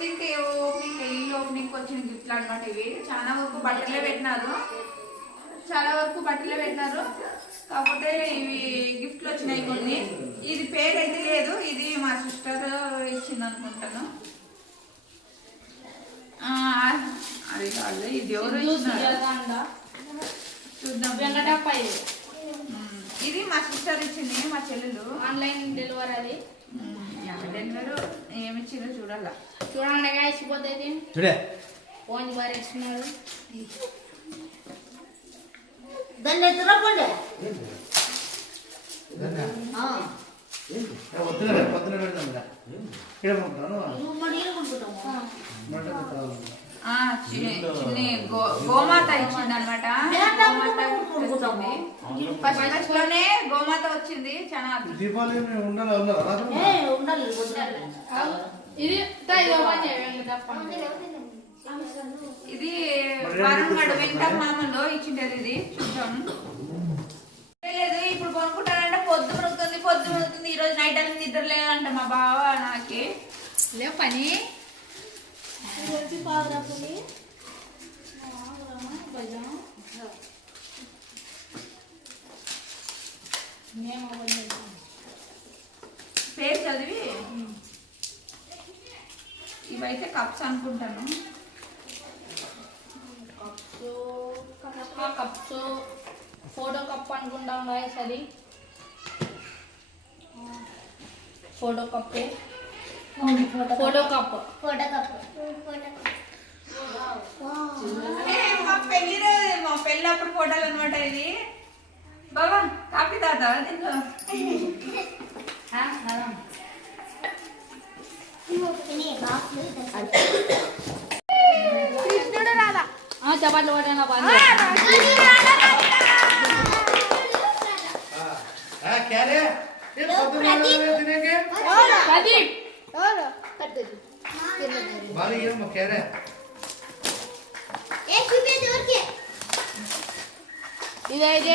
కొత్త ఓపెనింగ్ ఇల్లు ఓపెనింగ్ వచ్చిన గిఫ్ట్లు అనమాట ఇవి. చాలా వరకు బట్టలే పెట్టినారు, కాకపోతే ఇవి గిఫ్ట్లు వచ్చినాయి కొన్ని. ఇది పేరు అయితే లేదు, ఇది మా సిస్టర్ ఇచ్చింది అనుకుంటాను. అది కాదు, ఇది ఎవరు చూద్దాం. ఇది మా సిస్టర్ ఇచ్చింది, మా చెల్లెలు. ఆన్లైన్ డెలివరీ అది డెలివరీ ఏమి ఇచ్చిందో చూడాలా. చూడండి ఇచ్చిపోతుంది. ఫోన్ బారేస్తున్నారు. దాన్ని ఎత్తురాపండి. గోమాత ఇచ్చింది అనమాట. ఫస్ట్ లోనే గోమాత వచ్చింది. చాలా ఇది వరంగడ్ వెంకట మామలో ఇచ్చిండేది. ఇది చూద్దాం. లేదు ఇప్పుడు కొనుక్కుంటానంటే పొద్దు మునుగుతుంది. ఈ రోజు నైట్ అని నిద్ర లేదంట మా బావ. నాకే లేవు పని పేరు చదివి ఇవైతే కప్స్ అనుకుంటాను. కప్స్ ఫోటో కప్ అనుకుంటాం గాయస్. అది ఫోటో కప్. మా పెళ్ళప్పుడు ఫోటోలు అనమాట ఇది. బాబా కాపీ తాత దీంట్లో కృష్ణుడు రాదా చపాట్లు పట్టిన ఇదైతే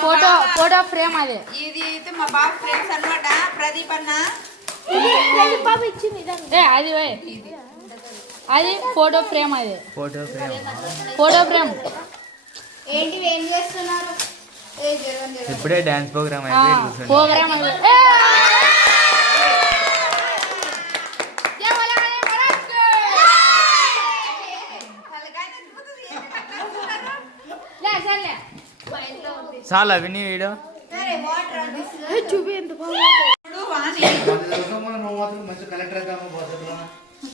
ఫోటో ఫ్రేమ్. అదే ఇది అయితే మా బాబు ఫ్రెండ్స్ అనమాట. ప్రదీప్ అన్న అది ఫోటో ఫ్రేమ్. అది ఫోటో ఫ్రేమ్. ఏంటి ఏం చేస్తున్నారు? ఇప్పుడే డాన్స్ ప్రోగ్రామ్ చాలా విని వీడియో చూపి ఎంత బాగుంది. మంచి కలెక్టర్